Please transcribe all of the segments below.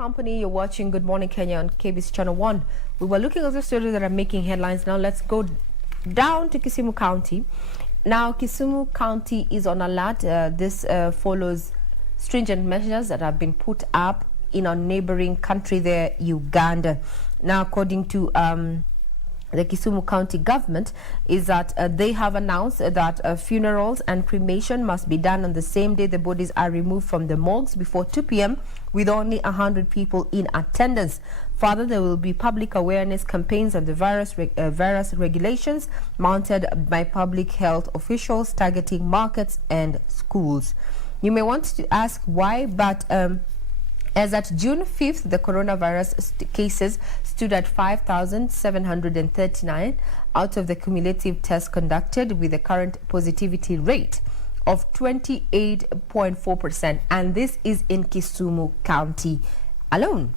company. You're watching Good Morning Kenya on KBC Channel 1. We were looking at the stories that are making headlines. Now let's go down to Kisumu County. Now Kisumu County is on alert. This follows stringent measures that have been put up in our neighboring country there, Uganda. Now, according to the Kisumu County government, is that they have announced that funerals and cremation must be done on the same day the bodies are removed from the morgues before 2 p.m. with only 100 people in attendance. Further, there will be public awareness campaigns on the virus regulations mounted by public health officials targeting markets and schools. You may want to ask why, but as at June 5th, the coronavirus cases stood at 5,739 out of the cumulative tests conducted, with a current positivity rate of 28.4%, and this is in Kisumu County alone.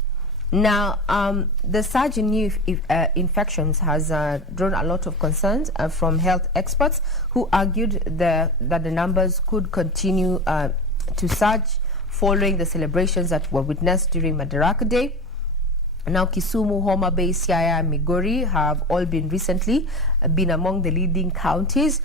Now, the surge in new infections has drawn a lot of concerns from health experts who argued that the numbers could continue to surge following the celebrations that were witnessed during Mandera Day. Now, Kisumu, Homa Bay, Siaya, and Migori have all recently been among the leading counties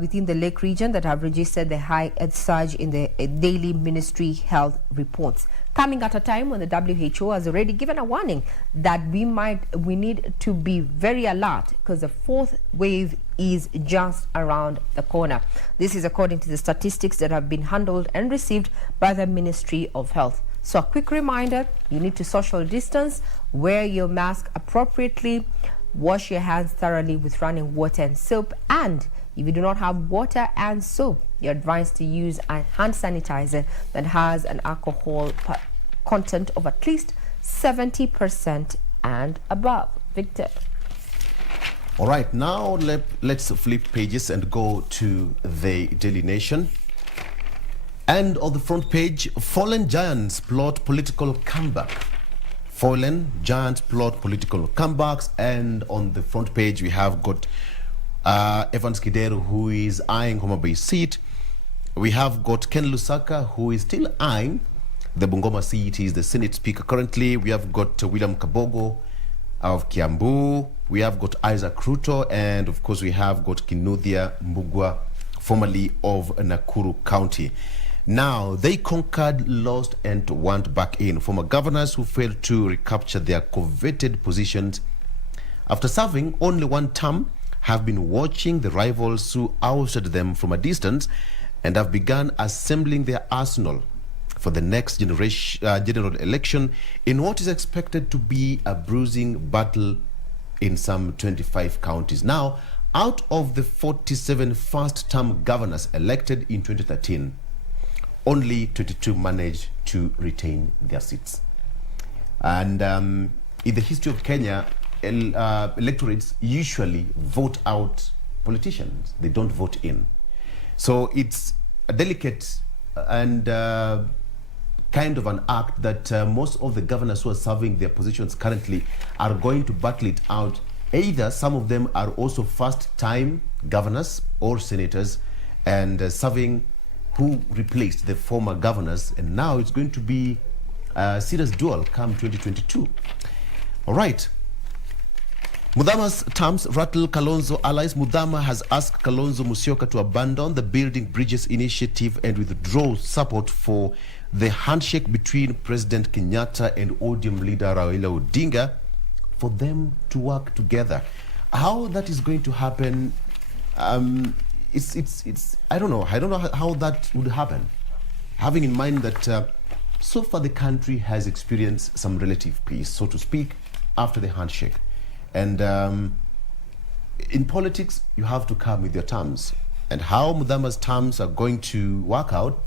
within the Lake region that have registered the high surge in the daily ministry health reports, coming at a time when the WHO has already given a warning that we need to be very alert because the fourth wave is just around the corner. This is according to the statistics that have been handled and received by the Ministry of Health. So a quick reminder, you need to social distance, wear your mask appropriately, wash your hands thoroughly with running water and soap, and if you do not have water and soap, you're advised to use a hand sanitizer that has an alcohol content of at least 70% and above. Victor. All right, now let's flip pages and go to the Daily Nation. And on the front page, fallen giants plot political comeback. Fallen giants plot political comebacks. And on the front page, we have got Evans Kideru, who is eyeing Homa Bay seat. We have got Ken Lusaka, who is still eyeing the Bungoma seat. He is the Senate Speaker currently. We have got William Kabogo of Kiambu. We have got Isaac Ruto. And of course, we have got Kinuthia Mbugua, formerly of Nakuru County. Now, they conquered, lost, and want back in. Former governors who failed to recapture their coveted positions after serving only one term have been watching the rivals who ousted them from a distance and have begun assembling their arsenal for the next general election in what is expected to be a bruising battle in some 25 counties. Now, out of the 47 first-term governors elected in 2013, only 22 managed to retain their seats. And in the history of Kenya, electorates usually vote out politicians. They don't vote in. So it's a delicate and kind of an act that most of the governors who are serving their positions currently are going to battle it out. Either some of them are also first-time governors or senators and serving who replaced the former governors, and now it's going to be a serious duel come 2022. All right. Mudhama's terms rattle Kalonzo allies. Mudhama has asked Kalonzo Musyoka to abandon the Building Bridges initiative and withdraw support for the handshake between President Kenyatta and ODM leader Raila Odinga for them to work together. How that is going to happen, it's I don't know how that would happen, having in mind that so far the country has experienced some relative peace, so to speak, after the handshake. And in politics, you have to come with your terms. And how Mudhama's terms are going to work out,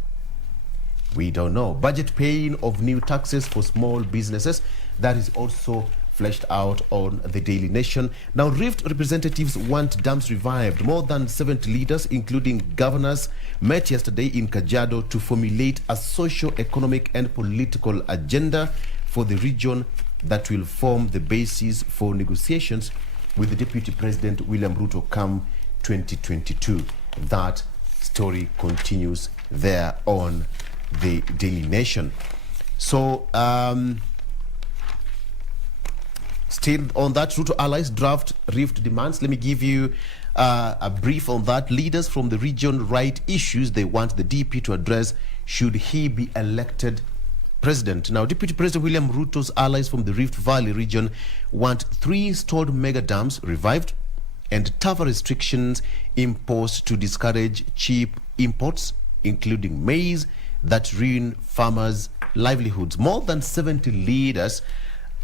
we don't know. Budget paying of new taxes for small businesses, that is also fleshed out on the Daily Nation. Now, Rift representatives want dams revived. More than 70 leaders, including governors, met yesterday in Kajiado to formulate a socio-economic and political agenda for the region that will form the basis for negotiations with the Deputy President William Ruto come 2022. That story continues there on the Daily Nation. So, Still on that, Ruto allies draft rift demands. Let me give you a brief on that. Leaders from the region write issues they want the DP to address should he be elected president. Now, Deputy President William Ruto's allies from the Rift Valley region want 3 stalled mega dams revived and tougher restrictions imposed to discourage cheap imports, including maize, that ruin farmers' livelihoods. More than 70 leaders,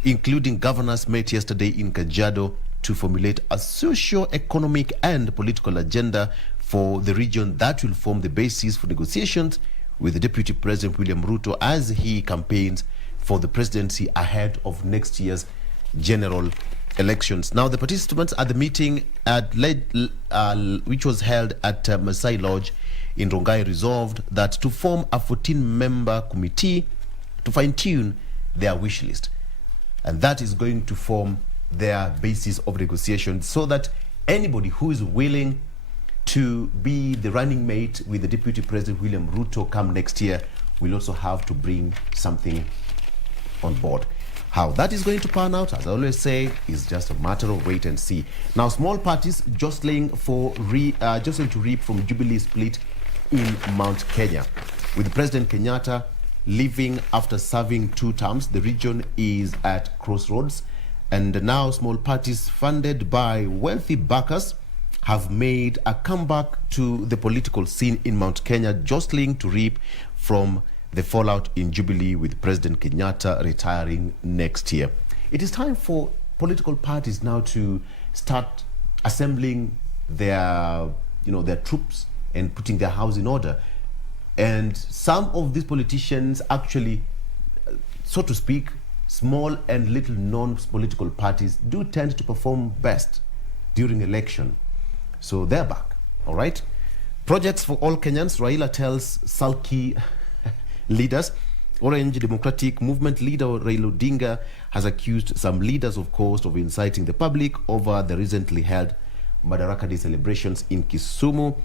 including governors, met yesterday in Kajiado to formulate a socio-economic and political agenda for the region that will form the basis for negotiations with the Deputy President William Ruto as he campaigns for the presidency ahead of next year's general elections. Now, the participants at the meeting which was held at Masai Lodge in Rongai resolved that to form a 14-member committee to fine-tune their wish list. And that is going to form their basis of negotiation so that anybody who is willing to be the running mate with the Deputy President William Ruto come next year will also have to bring something on board. How that is going to pan out, as I always say, is just a matter of wait and see. Now, small parties jostling to reap from Jubilee split in Mount Kenya. With President Kenyatta leaving after serving 2 terms, the region is at crossroads. And now small parties funded by wealthy backers have made a comeback to the political scene in Mount Kenya, jostling to reap from the fallout in Jubilee with President Kenyatta retiring next year. It is time for political parties now to start assembling their troops and putting their house in order. And some of these politicians actually, so to speak, small and little known political parties do tend to perform best during election. So they're back, all right? Projects for all Kenyans, Raila tells sulky leaders. Orange Democratic Movement leader Raila Odinga has accused some leaders, of course, of inciting the public over the recently held Madaraka Day celebrations in Kisumu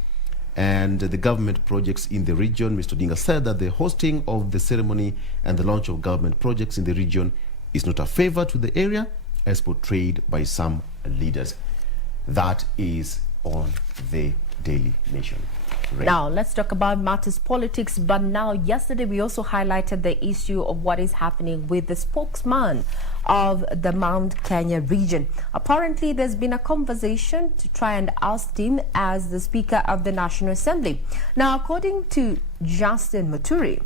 and the government projects in the region. Mr. Odinga said that the hosting of the ceremony and the launch of government projects in the region is not a favor to the area as portrayed by some leaders. That is on the Daily Nation. Right. Now, let's talk about matters politics. But now, yesterday, we also highlighted the issue of what is happening with the spokesman of the Mount Kenya region. Apparently, there's been a conversation to try and oust him as the Speaker of the National Assembly. Now, according to Justin Muturi,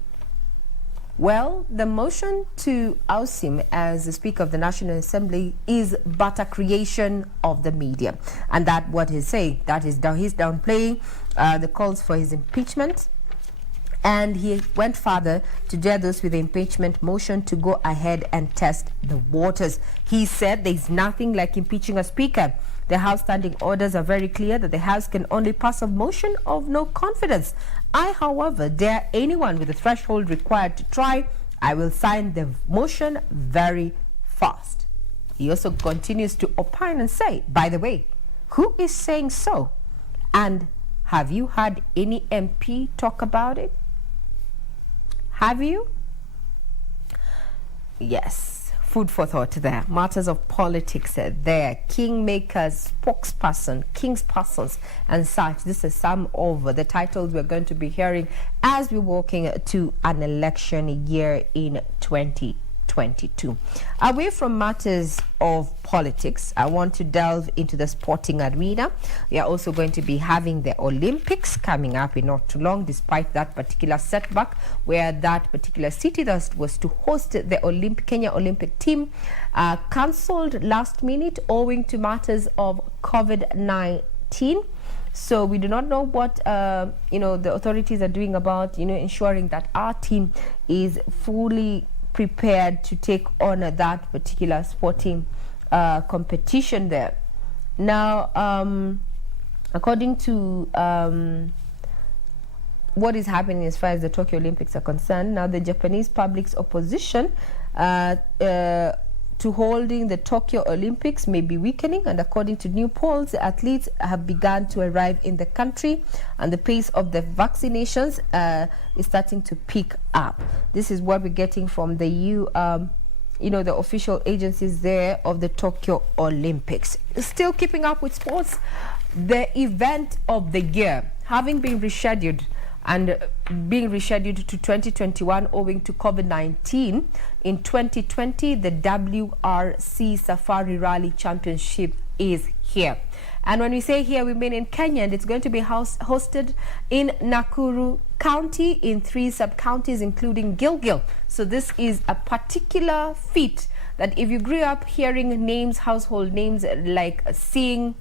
well, the motion to oust him as the Speaker of the National Assembly is but a creation of the media. And that what he's saying, that is he's downplaying the calls for his impeachment. And he went further to dare those with the impeachment motion to go ahead and test the waters. He said there's nothing like impeaching a speaker. The House standing orders are very clear that the House can only pass a motion of no confidence. I, however, dare anyone with the threshold required to try. I will sign the motion very fast. He also continues to opine and say, by the way, who is saying so? And have you had any MP talk about it? Have you? Yes, food for thought there. Matters of politics there. Kingmakers, spokesperson, kingspersons, and such. This is some of the titles we're going to be hearing as we're walking to an election year in 2022. Away from matters of politics, I want to delve into the sporting arena. We are also going to be having the Olympics coming up in not too long, despite that particular setback where that particular city that was to host the Kenya Olympic team cancelled last minute owing to matters of COVID-19. So we do not know what the authorities are doing about ensuring that our team is fully prepared to take on that particular sporting competition there. Now, according to what is happening as far as the Tokyo Olympics are concerned, now the Japanese public's opposition to holding the Tokyo Olympics may be weakening, and according to new polls, the athletes have begun to arrive in the country and the pace of the vaccinations is starting to pick up. This is what we're getting from the the official agencies there of the Tokyo Olympics. Still keeping up with sports, the event of the year having been rescheduled and being rescheduled to 2021 owing to COVID-19. In 2020, the WRC Safari Rally Championship is here. And when we say here, we mean in Kenya, and it's going to be hosted in Nakuru County in 3 sub-counties, including Gilgil. So this is a particular feat that if you grew up hearing names, household names like Singh,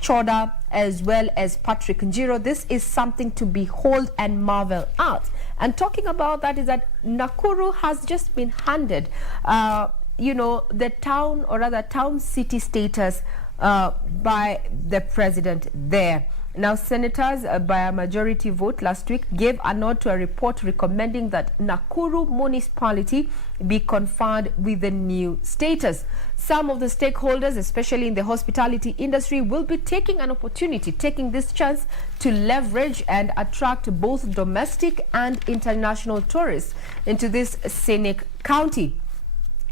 Choda, as well as Patrick Njiro, this is something to behold and marvel at. And talking about that is that Nakuru has just been handed, the town, or rather town city status by the president there. Now, senators, by a majority vote last week, gave a nod to a report recommending that Nakuru municipality be conferred with the new status. Some of the stakeholders, especially in the hospitality industry, will be taking this chance to leverage and attract both domestic and international tourists into this scenic county.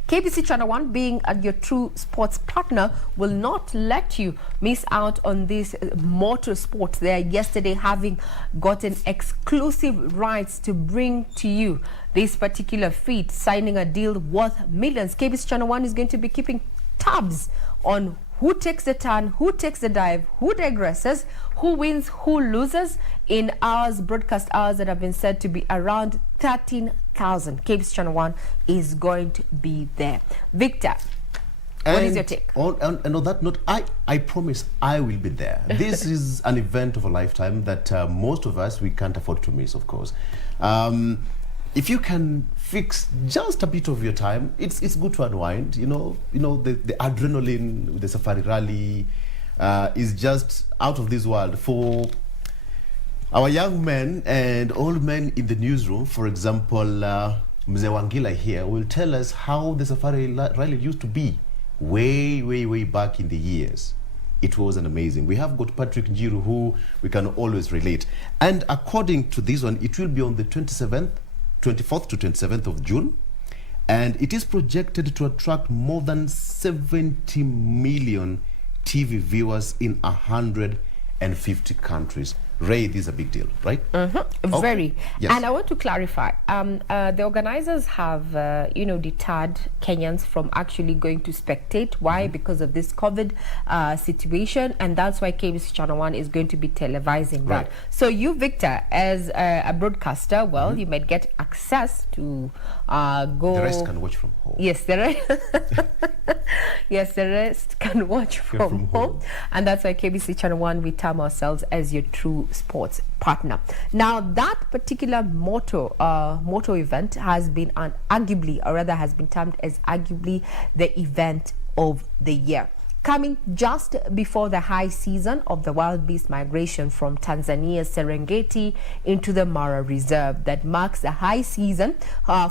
KBC Channel 1, being your true sports partner, will not let you miss out on this motorsport there. Yesterday, having gotten exclusive rights to bring to you this particular feat, signing a deal worth millions. KBC Channel 1 is going to be keeping tabs on who takes the turn, who takes the dive, who digresses, who wins, who loses in broadcast hours that have been said to be around 13,000. KBC Channel 1 is going to be there. Victor, what is your take? And on that note, I promise I will be there. This is an event of a lifetime that most of us, we can't afford to miss, of course. If you can fix just a bit of your time, it's good to unwind. The adrenaline with the Safari Rally is just out of this world. For our young men and old men in the newsroom, for example, Mzee Wangila here will tell us how the Safari Rally used to be way back in the years. It was an amazing. We have got Patrick Njiru, who we can always relate. And according to this one, it will be on the 24th to 27th of June. And it is projected to attract more than 70 million TV viewers in 150 countries. Ray, this is a big deal, right? Mm-hmm. Okay. Very. Yes. And I want to clarify, the organizers have, deterred Kenyans from actually going to spectate. Why? Mm-hmm. Because of this COVID situation, and that's why KBC Channel 1 is going to be televising that. So you, Victor, as a broadcaster, well, mm-hmm. you might get access to go... The rest can watch from home. Yes, the rest can watch from home. And that's why KBC Channel 1, we term ourselves as your true sports partner. Now, that particular moto event has been has been termed as arguably the event of the year, coming just before the high season of the wild beast migration from Tanzania's Serengeti into the Mara Reserve. That marks the high season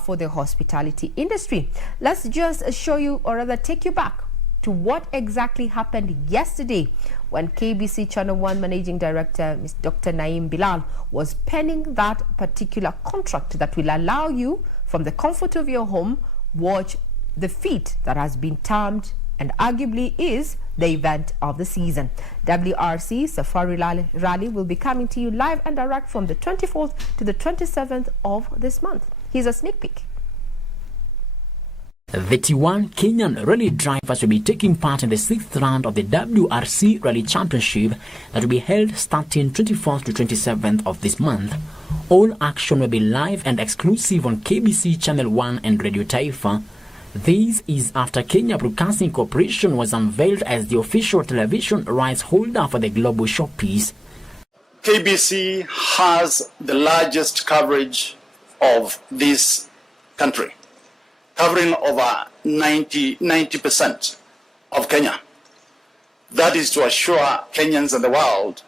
for the hospitality industry. Let's just show you, or rather take you back to what exactly happened yesterday when KBC Channel 1 Managing Director Ms. Dr. Naim Bilal was penning that particular contract that will allow you, from the comfort of your home, watch the feat that has been termed and arguably is the event of the season. WRC Safari Rally will be coming to you live and direct from the 24th to the 27th of this month. Here's a sneak peek. 31 Kenyan rally drivers will be taking part in the 6th round of the WRC Rally Championship that will be held starting 24th to 27th of this month. All action will be live and exclusive on KBC Channel 1 and Radio Taifa. This is after Kenya Broadcasting Corporation was unveiled as the official television rights holder for the global showpiece. KBC has the largest coverage of this country, covering over 90% of Kenya. That is to assure Kenyans and the world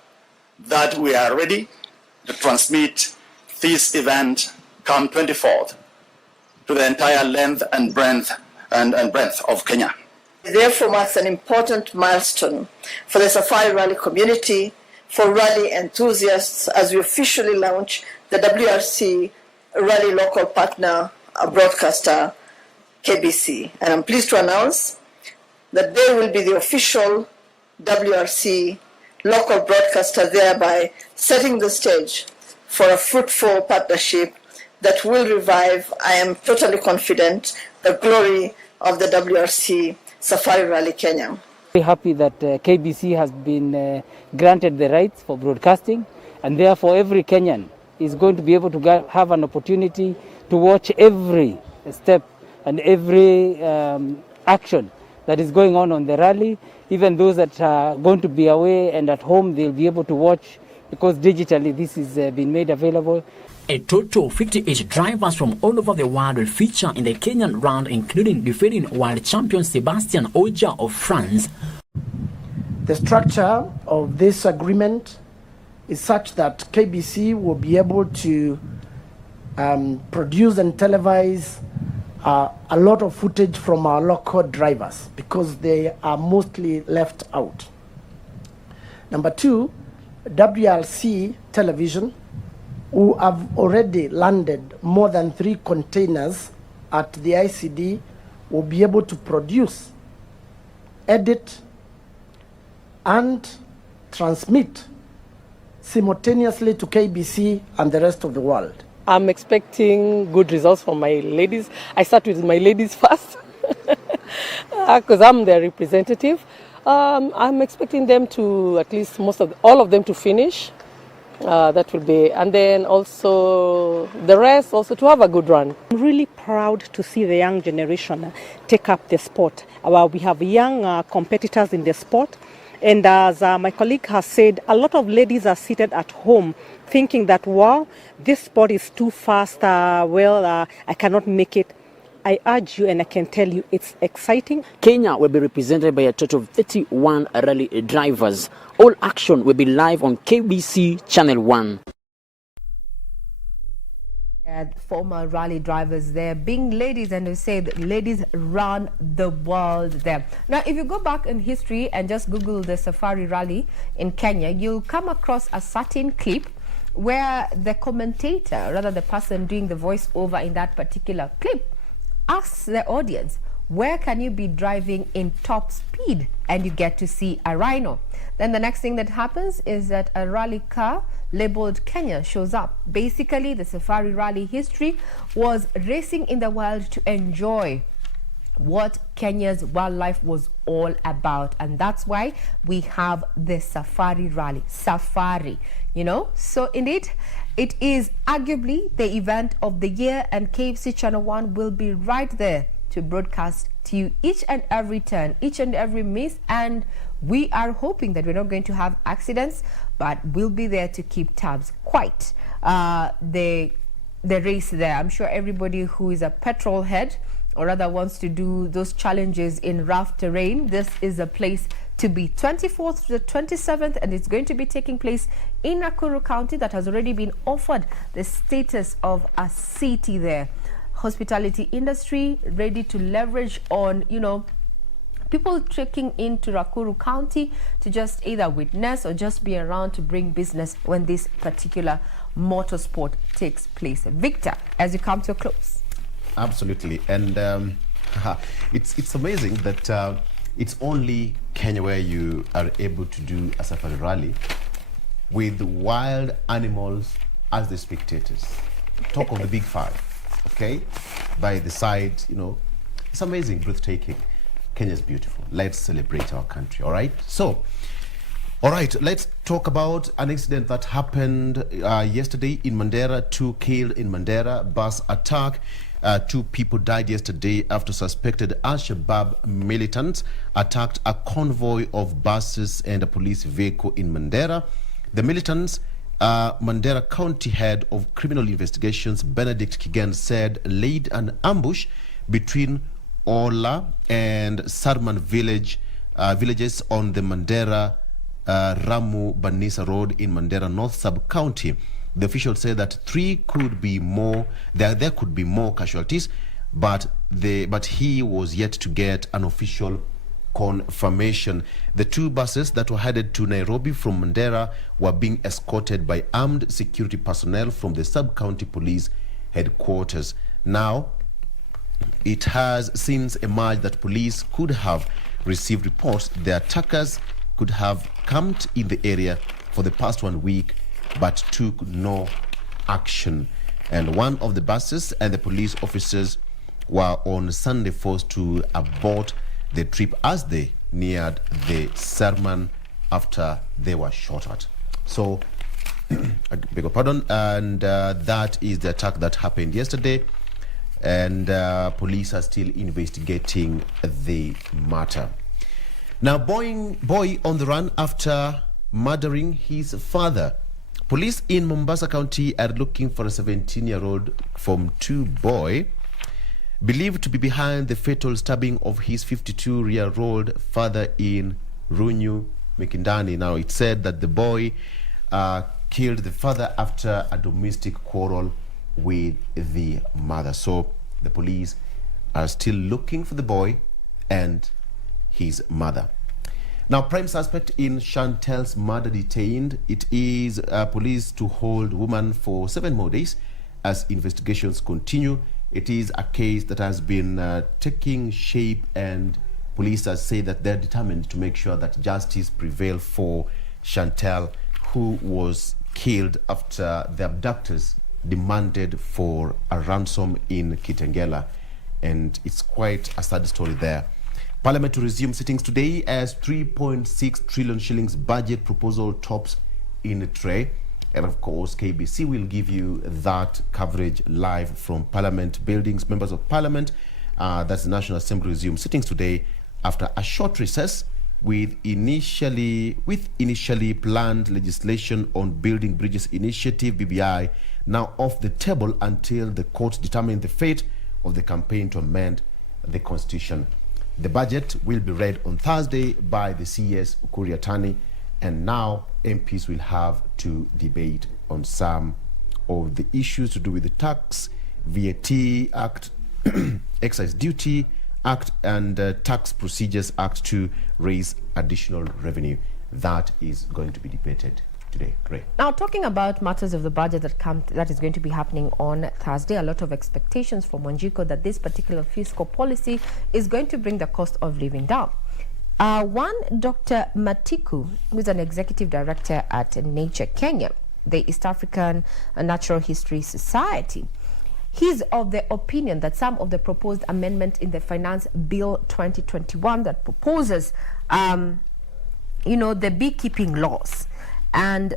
that we are ready to transmit this event come 24th to the entire length and breadth of Kenya. Therefore marks an important milestone for the Safari Rally community, for rally enthusiasts, as we officially launch the WRC Rally local partner broadcaster, KBC. And I'm pleased to announce that they will be the official WRC local broadcaster, thereby setting the stage for a fruitful partnership that will revive, I am totally confident, the glory of the WRC Safari Rally Kenya. Very happy that KBC has been granted the rights for broadcasting, and therefore every Kenyan is going to be able to have an opportunity to watch every step and every action that is going on the rally. Even those that are going to be away and at home, they'll be able to watch, because digitally this is being made available. A total of 58 drivers from all over the world will feature in the Kenyan round, including defending world champion Sebastian Ogier of France. The structure of this agreement is such that KBC will be able to produce and televise a lot of footage from our local drivers, because they are mostly left out. Number two, WRC television, who have already landed more than 3 containers at the ICD, will be able to produce, edit, and transmit simultaneously to KBC and the rest of the world. I'm expecting good results from my ladies. I start with my ladies first because I'm their representative. I'm expecting them to, at least all of them to finish. That will be, and then also the rest also to have a good run. I'm really proud to see the young generation take up the sport. We have young competitors in the sport, and as my colleague has said, a lot of ladies are seated at home thinking that, wow, this sport is too fast, I cannot make it. I urge you, and I can tell you, it's exciting. Kenya will be represented by a total of 31 rally drivers. All action will be live on KBC Channel 1. Former rally drivers there being ladies, and they say that ladies run the world there. Now, if you go back in history and just Google the Safari Rally in Kenya, you'll come across a certain clip where the commentator, rather the person doing the voiceover in that particular clip, asks the audience, where can you be driving in top speed? And you get to see a rhino. Then the next thing that happens is that a rally car labeled Kenya shows up. Basically, the Safari Rally history was racing in the wild to enjoy what Kenya's wildlife was all about, and that's why we have the Safari Rally. Safari, you know. So indeed, it is arguably the event of the year, and KBC Channel 1 will be right there to broadcast to you each and every turn, each and every miss, and we are hoping that we're not going to have accidents, but we'll be there to keep tabs. Quite the race there. I'm sure everybody who is a petrol head, or rather wants to do those challenges in rough terrain, this is a place to be. 24th to the 27th, and it's going to be taking place in Nakuru County, that has already been offered the status of a city there. Hospitality industry ready to leverage on, you know, people trekking into Nakuru County to just either witness or just be around to bring business when this particular motorsport takes place. Victor, as you come to a close. Absolutely, and it's amazing that it's only Kenya where you are able to do a safari rally with wild animals as the spectators. Talk of the big five, okay? By the side, you know, it's amazing, breathtaking. Kenya's beautiful. Let's celebrate our country, all right? So, all right, let's talk about an incident that happened yesterday in Mandera. 2 killed in Mandera Bus Attack. 2 people died yesterday after suspected Al-Shabaab militants attacked a convoy of buses and a police vehicle in Mandera. The militants, Mandera County Head of Criminal Investigations, Benedict Kigen, said laid an ambush between Oloo and Sarman villages on the Mandera Ramu Banisa Road in Mandera North Sub-County. The official said that there could be more casualties, but he was yet to get an official confirmation. The 2 buses that were headed to Nairobi from Mandera were being escorted by armed security personnel from the sub-county police headquarters. Now, it has since emerged that police could have received reports the attackers could have camped in the area for the past 1 week but took no action. And one of the buses and the police officers were on Sunday forced to abort the trip as they neared the sermon after they were shot at. So, I beg your pardon, and that is the attack that happened yesterday, and police are still investigating the matter. Now, boy on the run after murdering his father. Police in Mombasa County are looking for a 17-year-old Form 2 boy believed to be behind the fatal stabbing of his 52-year-old father in Runyu, Mikindani. Now, it's said that the boy killed the father after a domestic quarrel with the mother. So the police are still looking for the boy and his mother. Now, prime suspect in Chantel's murder detained. It is police to hold woman for 7 more days as investigations continue. It is a case that has been taking shape, and police have said that they're determined to make sure that justice prevails for Chantel, who was killed after the abductors demanded for a ransom in Kitengela. And it's quite a sad story there. Parliament to resume sittings today as 3.6 trillion shillings budget proposal tops in a tray. And of course, KBC will give you that coverage live from Parliament buildings. Members of Parliament, that's the National Assembly, resume sittings today after a short recess with initially planned legislation on Building Bridges Initiative, BBI, now off the table until the courts determine the fate of the campaign to amend the Constitution. The budget will be read on Thursday by the CS Ukuri Atani, and now MPs will have to debate on some of the issues to do with the tax, VAT Act, Excise Duty Act, and Tax Procedures Act to raise additional revenue. That is going to be debated today. Ray. Now, talking about matters of the budget that is going to be happening on Thursday, a lot of expectations from Wanjiko that this particular fiscal policy is going to bring the cost of living down. One, Dr. Matiku, who is an executive director at Nature Kenya, the East African Natural History Society, he's of the opinion that some of the proposed amendment in the Finance Bill 2021 that proposes, the beekeeping laws. And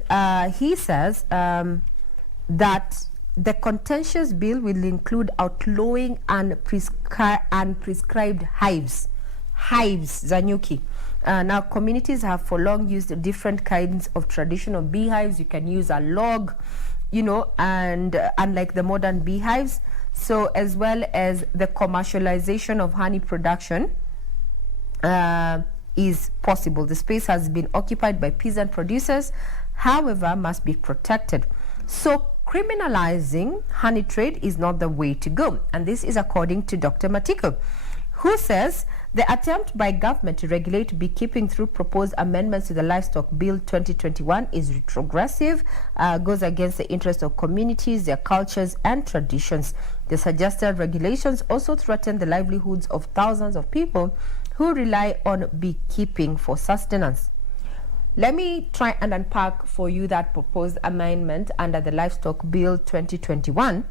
he says that the contentious bill will include outlawing unprescribed hives, Zanyuki. Now, communities have for long used different kinds of traditional beehives. You can use a log, and unlike the modern beehives. So, as well as the commercialization of honey production is possible. The space has been occupied by peasant producers, however, must be protected. So, criminalizing honey trade is not the way to go. And this is according to Dr. Matiko, who says the attempt by government to regulate beekeeping through proposed amendments to the Livestock Bill 2021 is retrogressive, goes against the interests of communities, their cultures and traditions. The suggested regulations also threaten the livelihoods of thousands of people who rely on beekeeping for sustenance. Let me try and unpack for you that proposed amendment under the Livestock Bill 2021.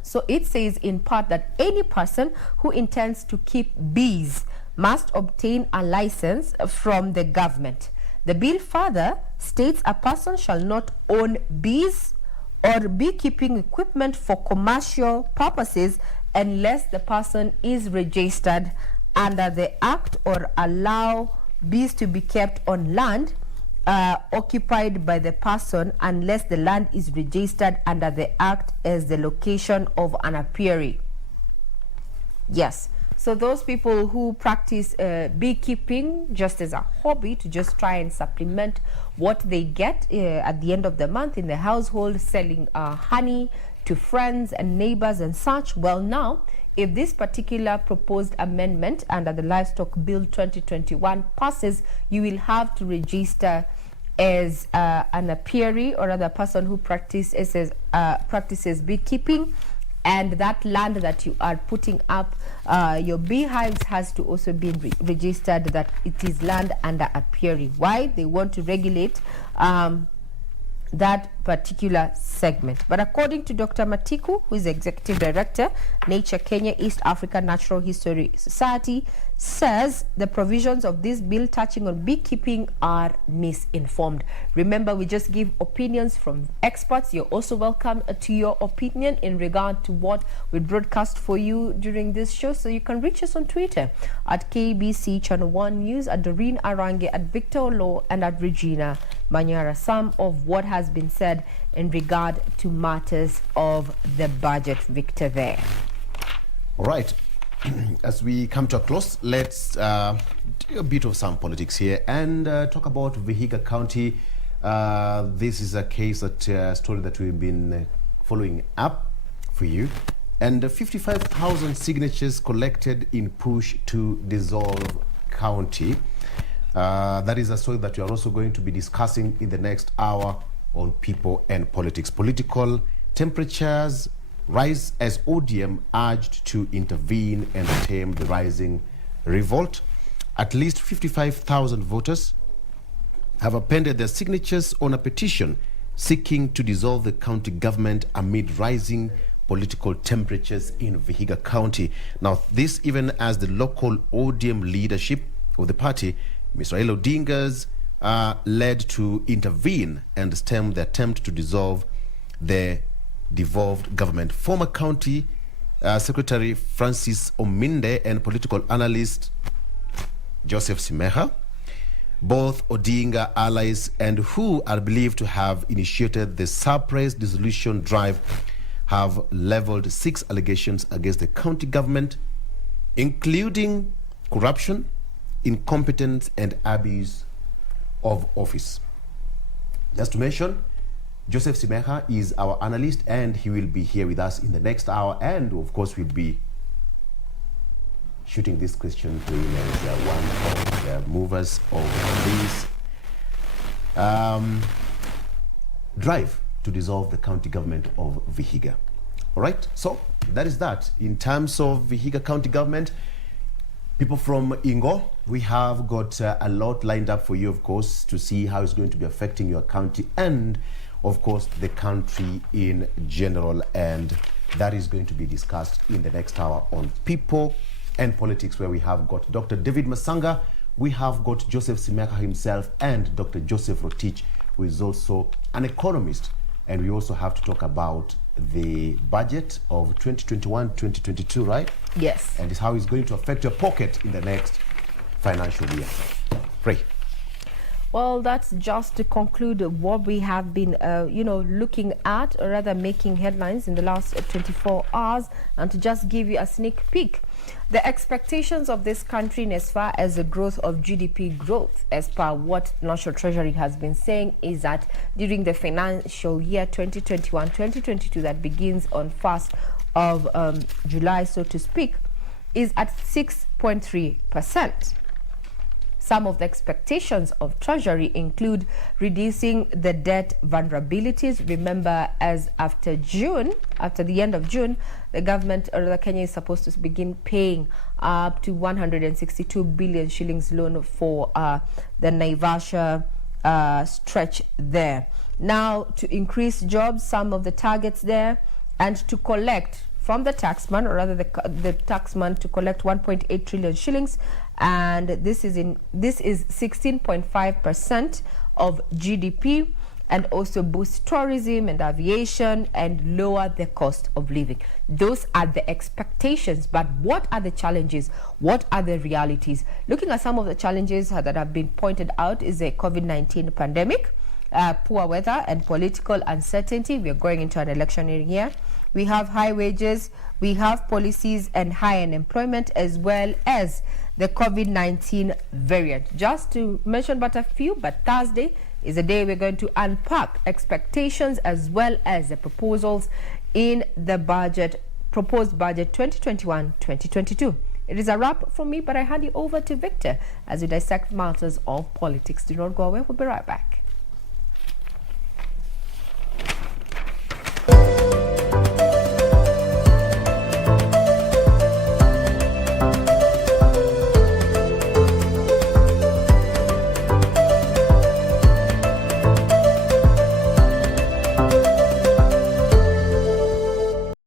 So it says in part that any person who intends to keep bees must obtain a license from the government. The bill further states a person shall not own bees or beekeeping equipment for commercial purposes unless the person is registered under the Act or allow bees to be kept on land occupied by the person unless the land is registered under the Act as the location of an apiary. Yes, so those people who practice beekeeping just as a hobby to just try and supplement what they get at the end of the month in the household, selling honey to friends and neighbors and such, well, now if this particular proposed amendment under the Livestock Bill 2021 passes, you will have to register as an apiary or other person who practices beekeeping and that land that you are putting up your beehives has to also be registered that it is land under apiary. Why? They want to regulate that particular segment. But according to Dr. Matiku, who is Executive Director, Nature Kenya East Africa Natural History Society, says the provisions of this bill touching on beekeeping are misinformed. Remember, we just give opinions from experts. You're also welcome to your opinion in regard to what we broadcast for you during this show. So you can reach us on Twitter at KBC Channel 1 News, at Doreen Arange, at Victor Oloo, and at Regina Manyara. Some of what has been said in regard to matters of the budget, Victor, there. All right. As we come to a close, let's do a bit of some politics here and talk about Vihiga County. This is a case story that we've been following up for you. And 55,000 signatures collected in push to dissolve county. That is a story that we are also going to be discussing in the next hour on People and Politics. Political temperatures rise as ODM urged to intervene and tame the rising revolt. At least 55,000 voters have appended their signatures on a petition seeking to dissolve the county government amid rising political temperatures in Vihiga County. Now, this even as the local ODM leadership of the party, Mr. Raila Odinga's, led to intervene and stem the attempt to dissolve the devolved government. Former county secretary Francis Ominde and political analyst Joseph Simeha, both Odinga allies and who are believed to have initiated the surprise dissolution drive, have leveled 6 allegations against the county government, including corruption, incompetence, and abuse of office. Just to mention, Joseph Simeha is our analyst, and he will be here with us in the next hour, and of course we'll be shooting this question to him as one of the movers of this drive to dissolve the county government of Vihiga. All right, so that is that. In terms of Vihiga county government, people from Ingo, we have got a lot lined up for you, of course, to see how it's going to be affecting your county and, of course, the country in general. And that is going to be discussed in the next hour on People and Politics, where we have got Dr. David Masanga, we have got Joseph Simeha himself, and Dr. Joseph Rotich, who is also an economist. And we also have to talk about the budget of 2021-2022, right? Yes. And it's how it's going to affect your pocket in the next financial year. Pray. Well, that's just to conclude what we have been, looking at, or rather making headlines in the last 24 hours, and to just give you a sneak peek. The expectations of this country in as far as the growth of GDP growth, as per what National Treasury has been saying, is that during the financial year 2021-2022 that begins on 1st of July, so to speak, is at 6.3%. Some of the expectations of Treasury include reducing the debt vulnerabilities. Remember, as after the end of June, the government, or the Kenya, is supposed to begin paying up to 162 billion shillings loan for the Naivasha stretch there. Now, to increase jobs, some of the targets there, and to collect from the taxman, or rather the taxman, to collect 1.8 trillion shillings, and this is 16.5% of GDP, and also boost tourism and aviation and lower the cost of living. Those are the expectations, but what are the challenges? What are the realities? Looking at some of the challenges that have been pointed out is the COVID-19 pandemic, poor weather, and political uncertainty. We are going into an electionary year. We have high wages, we have policies and high unemployment, as well as the COVID-19 variant. Just to mention but a few, but Thursday is the day we're going to unpack expectations as well as the proposals in the proposed budget 2021-2022. It is a wrap from me, but I hand you over to Victor as we dissect matters of politics. Do not go away, we'll be right back.